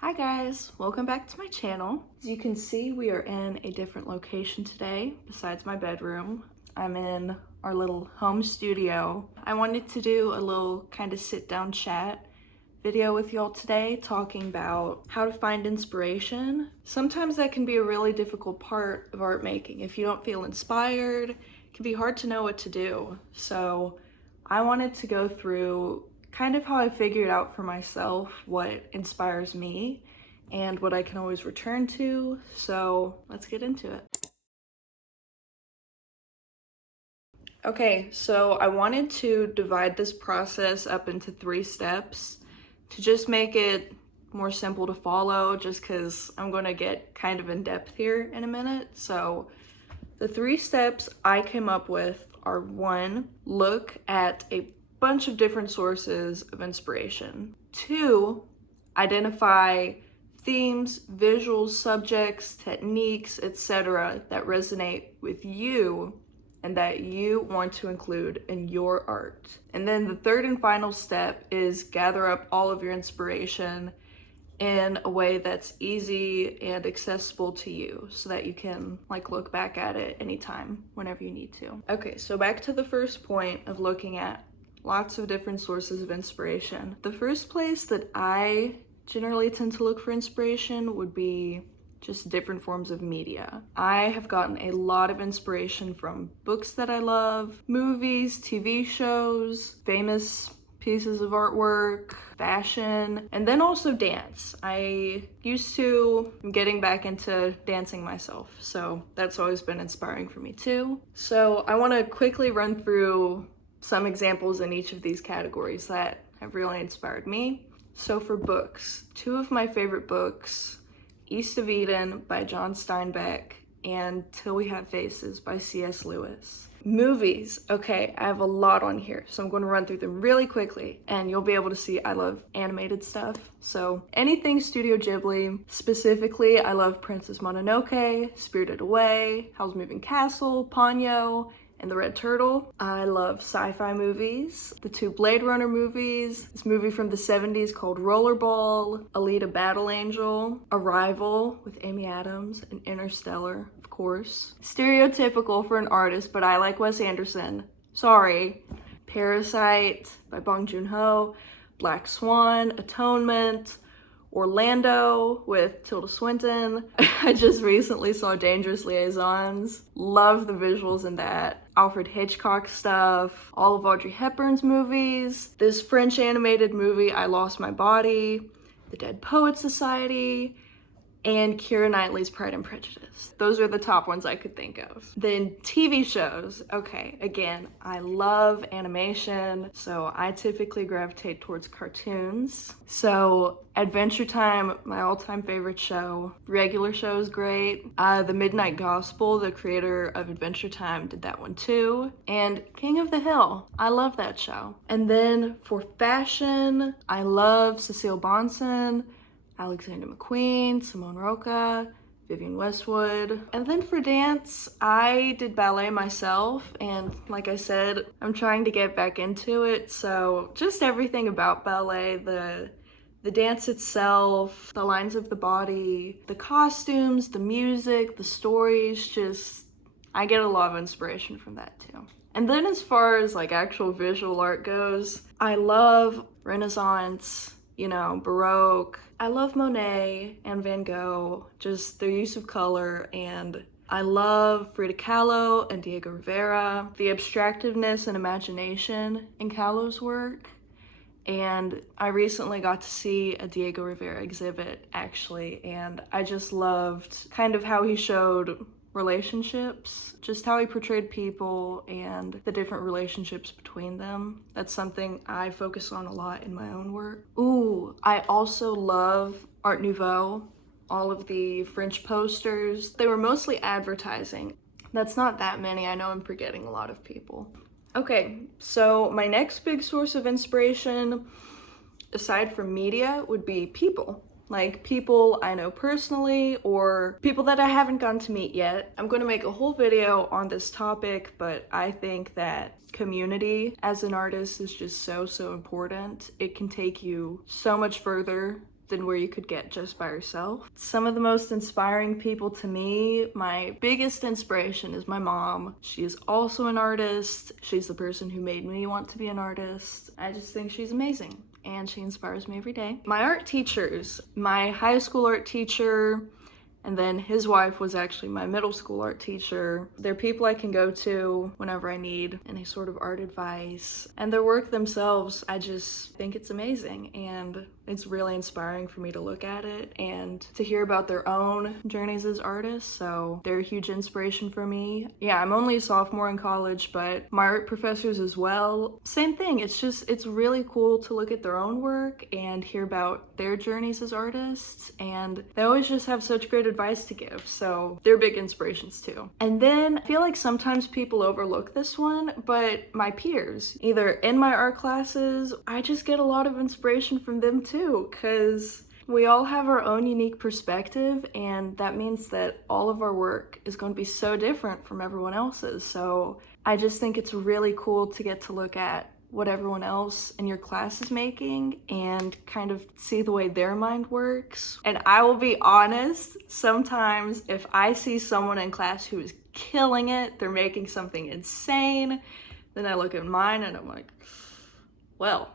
Hi guys, welcome back to my channel. As you can see, we are in a different location today besides my bedroom. I'm in our little home studio. I wanted to do a little kind of sit down chat video with y'all today, talking about how to find inspiration. Sometimes that can be a really difficult part of art making. If you don't feel inspired, it can be hard to know what to do. So I wanted to go through kind of how I figured out for myself what inspires me and what I can always return to. So let's get into it. Okay, so I wanted to divide this process up into 3 steps to just make it more simple to follow, just because I'm going to get kind of in depth here in a minute. So the 3 steps I came up with are: 1, look at a bunch of different sources of inspiration. 2, identify themes, visuals, subjects, techniques, etc. that resonate with you and that you want to include in your art. And then the 3rd and final step is gather up all of your inspiration in a way that's easy and accessible to you so that you can look back at it anytime whenever you need to. Okay, so back to the first point of looking at lots of different sources of inspiration. The first place that I generally tend to look for inspiration would be just different forms of media. I have gotten a lot of inspiration from books that I love, movies, TV shows, famous pieces of artwork, fashion, and then also dance. I'm getting back into dancing myself, so that's always been inspiring for me too. So I want to quickly run through some examples in each of these categories that have really inspired me. So for books, 2 of my favorite books, East of Eden by John Steinbeck and Till We Have Faces by C.S. Lewis. Movies, okay, I have a lot on here, so I'm going to run through them really quickly, and you'll be able to see I love animated stuff. So anything Studio Ghibli, specifically I love Princess Mononoke, Spirited Away, Howl's Moving Castle, Ponyo, and The Red Turtle. I love sci-fi movies, the 2 Blade Runner movies, this movie from the 70s called Rollerball, Alita Battle Angel, Arrival with Amy Adams, and Interstellar, of course. Stereotypical for an artist, but I like Wes Anderson. Sorry. Parasite by Bong Joon-ho, Black Swan, Atonement, Orlando with Tilda Swinton. I just recently saw Dangerous Liaisons. Love the visuals in that. Alfred Hitchcock stuff. All of Audrey Hepburn's movies. This French animated movie, I Lost My Body. The Dead Poets Society. And Keira Knightley's Pride and Prejudice. Those are the top ones I could think of. Then TV shows. Okay, again, I love animation, so I typically gravitate towards cartoons. So Adventure Time, my all-time favorite show. Regular show is great. The Midnight Gospel, the creator of Adventure Time, did that one too. And King of the Hill, I love that show. And then for fashion, I love Cecile Bonson, Alexander McQueen, Simone Roca, Vivienne Westwood. And then for dance, I did ballet myself, and like I said, I'm trying to get back into it, so just everything about ballet, the dance itself, the lines of the body, the costumes, the music, the stories, just I get a lot of inspiration from that too. And then as far as actual visual art goes, I love Renaissance, Baroque. I love Monet and Van Gogh, just their use of color, and I love Frida Kahlo and Diego Rivera, the abstractiveness and imagination in Kahlo's work. And I recently got to see a Diego Rivera exhibit, actually, and I just loved kind of how he showed relationships, just how he portrayed people and the different relationships between them. That's something I focus on a lot in my own work. Ooh, I also love Art Nouveau, all of the French posters. They were mostly advertising. That's not that many. I know I'm forgetting a lot of people. Okay, so my next big source of inspiration, aside from media, would be people. People I know personally or people that I haven't gotten to meet yet. I'm going to make a whole video on this topic, but I think that community as an artist is just so important. It can take you so much further than where you could get just by yourself. Some of the most inspiring people to me, my biggest inspiration is my mom. She is also an artist. She's the person who made me want to be an artist. I just think she's amazing and she inspires me every day. My art teachers, my high school art teacher, and then his wife was actually my middle school art teacher. They're people I can go to whenever I need any sort of art advice. And their work themselves, I just think it's amazing. And it's really inspiring for me to look at it and to hear about their own journeys as artists. So they're a huge inspiration for me. Yeah, I'm only a sophomore in college, but my art professors as well, same thing. It's really cool to look at their own work and hear about their journeys as artists. And they always just have such great advice to give. So they're big inspirations too. And then I feel like sometimes people overlook this one, but my peers, either in my art classes, I just get a lot of inspiration from them too, because we all have our own unique perspective, and that means that all of our work is going to be so different from everyone else's. So I just think it's really cool to get to look at what everyone else in your class is making and kind of see the way their mind works. And I will be honest, sometimes if I see someone in class who is killing it, they're making something insane, then I look at mine and I'm like, well,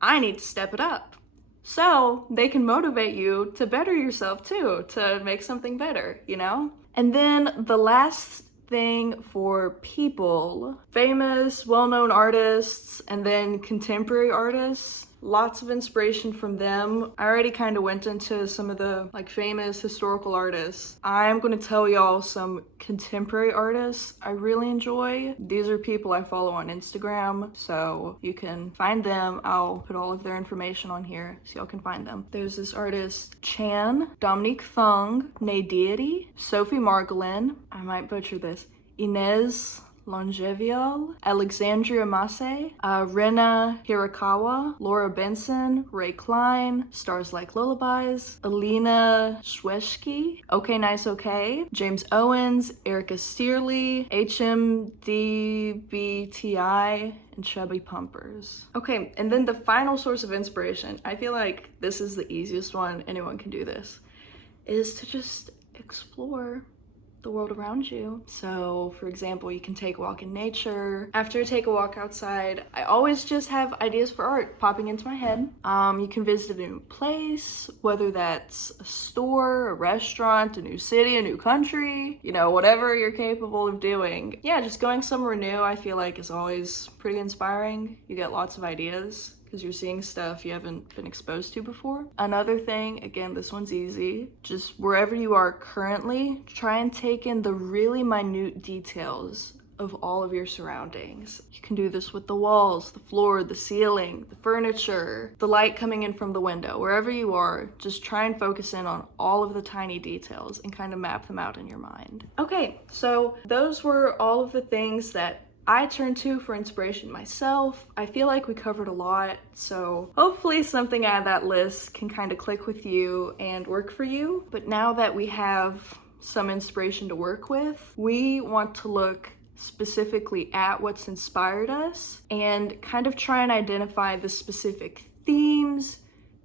I need to step it up. So they can motivate you to better yourself too, to make something better, you know? And then the last thing for people, famous, well-known artists, and then contemporary artists, lots of inspiration from them. I already kind of went into some of the famous historical artists. I'm going to tell y'all some contemporary artists I really enjoy. These are people I follow on Instagram, so you can find them. I'll put all of their information on here so y'all can find them. There's this artist Chan, Dominique Fung, Nadieri, Sophie Margolin, I might butcher this, Inez Longevial, Alexandria Masse, Rena Hirakawa, Laura Benson, Ray Klein, Stars Like Lullabies, Alina Shweshki, Okay Nice Okay, James Owens, Erica Steerley, HMDBTI, and Chubby Pumpers. Okay, and then the final source of inspiration, I feel like this is the easiest one, anyone can do this, is to just explore the world around you. So for example, you can take a walk in nature. After I take a walk outside, I always just have ideas for art popping into my head. You can visit a new place, whether that's a store, a restaurant, a new city, a new country, you know, whatever you're capable of doing. Yeah, just going somewhere new, I feel like is always pretty inspiring. You get lots of ideas because you're seeing stuff you haven't been exposed to before. Another thing, again, this one's easy, just wherever you are currently, try and take in the really minute details of all of your surroundings. You can do this with the walls, the floor, the ceiling, the furniture, the light coming in from the window. Wherever you are, just try and focus in on all of the tiny details and kind of map them out in your mind. Okay, so those were all of the things that I turn to for inspiration myself. I feel like we covered a lot, so hopefully something out of that list can kind of click with you and work for you. But now that we have some inspiration to work with, we want to look specifically at what's inspired us and kind of try and identify the specific themes,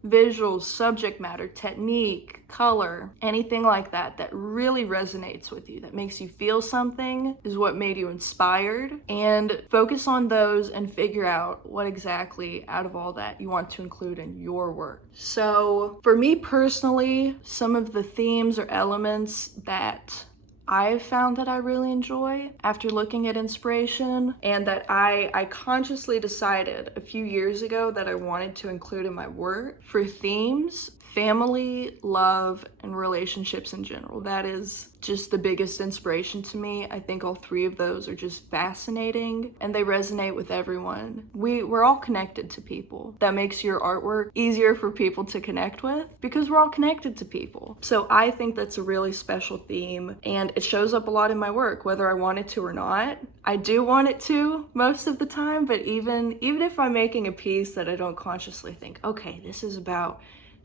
visuals, subject matter, technique, color, anything like that that really resonates with you, that makes you feel something, is what made you inspired, and focus on those and figure out what exactly out of all that you want to include in your work. So for me personally, some of the themes or elements that I've found that I really enjoy after looking at inspiration, and that I consciously decided a few years ago that I wanted to include in my work. For themes, family, love, and relationships in general. That is just the biggest inspiration to me. I think all three of those are just fascinating and they resonate with everyone. We're all connected to people. That makes your artwork easier for people to connect with because we're all connected to people. So I think that's a really special theme, and it shows up a lot in my work, whether I want it to or not. I do want it to most of the time, but even if I'm making a piece that I don't consciously think, okay, this is about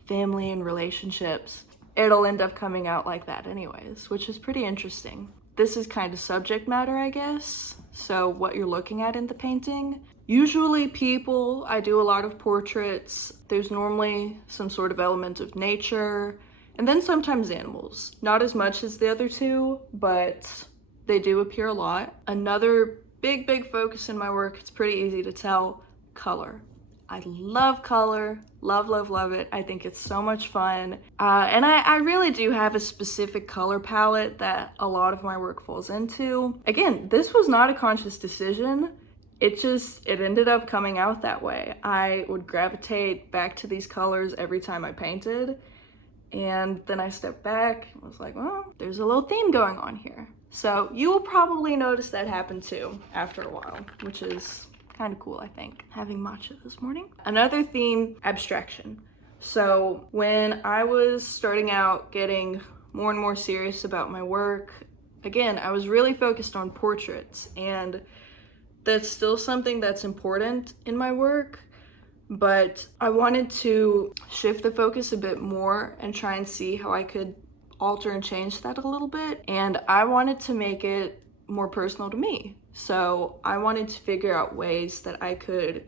family and relationships, it'll end up coming out like that anyways, which is pretty interesting. This is kind of subject matter, I guess. So what you're looking at in the painting, Usually people, I do a lot of portraits. There's normally some sort of element of nature, and then sometimes animals. Not as much as the other two, but they do appear a lot. Another big focus in my work, it's pretty easy to tell, color. I love color, love it. I think it's so much fun. And I really do have a specific color palette that a lot of my work falls into. Again, this was not a conscious decision. It ended up coming out that way. I would gravitate back to these colors every time I painted. And then I stepped back and was like, well, there's a little theme going on here. So you will probably notice that happen too after a while, which is kind of cool, I think, having matcha this morning. Another theme, abstraction. So when I was starting out getting more and more serious about my work, again, I was really focused on portraits, and that's still something that's important in my work, but I wanted to shift the focus a bit more and try and see how I could alter and change that a little bit. And I wanted to make it more personal to me. So I wanted to figure out ways that I could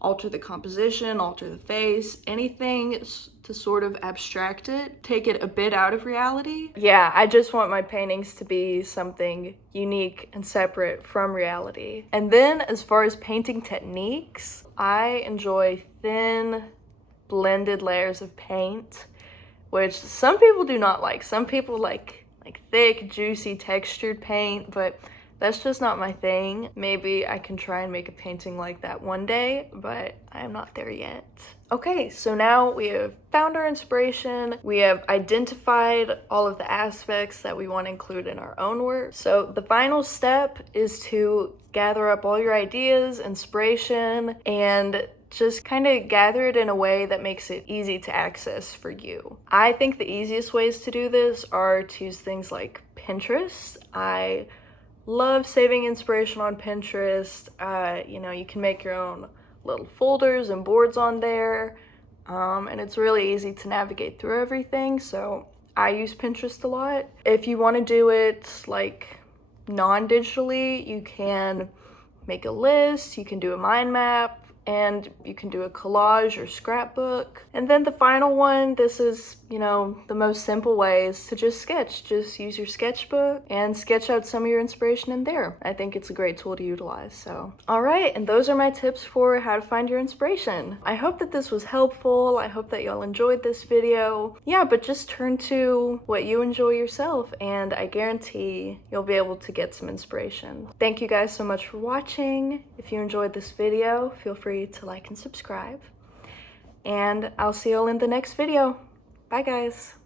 alter the composition, alter the face, anything to sort of abstract it, take it a bit out of reality. Yeah, I just want my paintings to be something unique and separate from reality. And then as far as painting techniques, I enjoy thin, blended layers of paint, which some people do not like. Some people like thick, juicy, textured paint, but that's just not my thing. Maybe I can try and make a painting like that one day, but I am not there yet. Okay, so now we have found our inspiration. We have identified all of the aspects that we want to include in our own work. So the final step is to gather up all your ideas, inspiration, and just kind of gather it in a way that makes it easy to access for you. I think the easiest ways to do this are to use things like Pinterest. I love saving inspiration on Pinterest. You can make your own little folders and boards on there, and it's really easy to navigate through everything, so I use Pinterest a lot. If you want to do it like non-digitally, you can make a list, you can do a mind map, and you can do a collage or scrapbook. And then the final one, this is, the most simple way, is to just sketch. Just use your sketchbook and sketch out some of your inspiration in there. I think it's a great tool to utilize. So, all right, and those are my tips for how to find your inspiration. I hope that this was helpful. I hope that y'all enjoyed this video. Yeah, but just turn to what you enjoy yourself, and I guarantee you'll be able to get some inspiration. Thank you guys so much for watching. If you enjoyed this video, feel free to like and subscribe, and I'll see y'all in the next video. Bye guys.